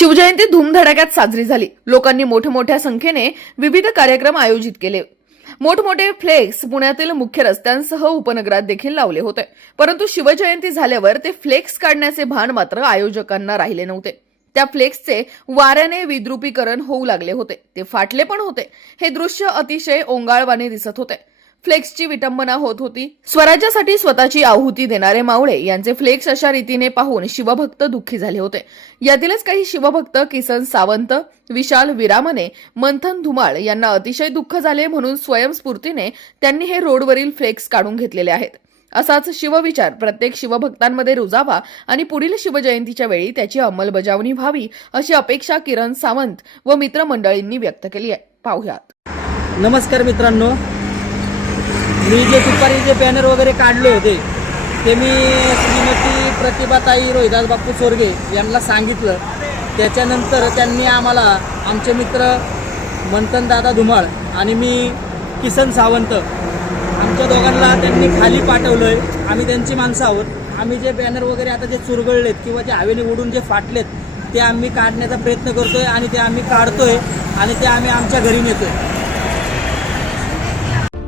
शिवजयंती धूमधडाक्यात साजरी झाली. लोकांनी मोठमोठ्या संख्येने विविध कार्यक्रम आयोजित केले. मोठमोठे फ्लेक्स पुण्यातील मुख्य रस्त्यांसह उपनगरात देखील लावले होते. परंतु शिवजयंती झाल्यावर ते फ्लेक्स काढण्याचे भान मात्र आयोजकांना राहिले नव्हते. त्या फ्लेक्सचे वाऱ्याने विद्रुपीकरण होऊ लागले होते. ते फाटले पण होते. हे दृश्य अतिशय ओंगाळवाने दिसत होते. फ्लेक्सची विटंबना होत होती. स्वराज्यासाठी स्वतःची आहुती देणारे मावळे यांचे फ्लेक्स अशा रीतीने पाहून शिवभक्त दुःखी झाले होते. यातीलच काही शिवभक्त किसन सावंत विशाल विरामने मंथन धुमाळ यांना अतिशय दुःख झाले म्हणून स्वयंस्फूर्तीने त्यांनी हे रोडवरील फ्लेक्स काढून घेतलेले आहेत. असाच शिवविचार प्रत्येक शिवभक्तांमध्ये रुजावा आणि पुढील शिवजयंतीच्या वेळी त्याची अंमलबजावणी व्हावी अशी अपेक्षा किरण सावंत व मित्रमंडळींनी व्यक्त केली आहे. पाहुयात. नमस्कार मित्रांनो. मी जे दुपारी जे बॅनर वगैरे काढले होते ते मी श्रीमती प्रतिभाताई रोहिदास बाप्पू चोरगे यांना सांगितलं. त्याच्यानंतर त्यांनी आम्हाला आमचे मित्र मंथन दादा धुमाळ आणि मी किसन सावंत आमच्या दोघांना त्यांनी खाली पाठवलं आहे आम्ही त्यांची माणसं आहोत. आम्ही जे बॅनर वगैरे आता जे चुरगळलेत किंवा जे हवेने उडून जे फाटलेत ते आम्ही काढण्याचा प्रयत्न करतोय आणि ते आम्ही काढतोय आणि ते आम्ही आमच्या घरी नेतोय.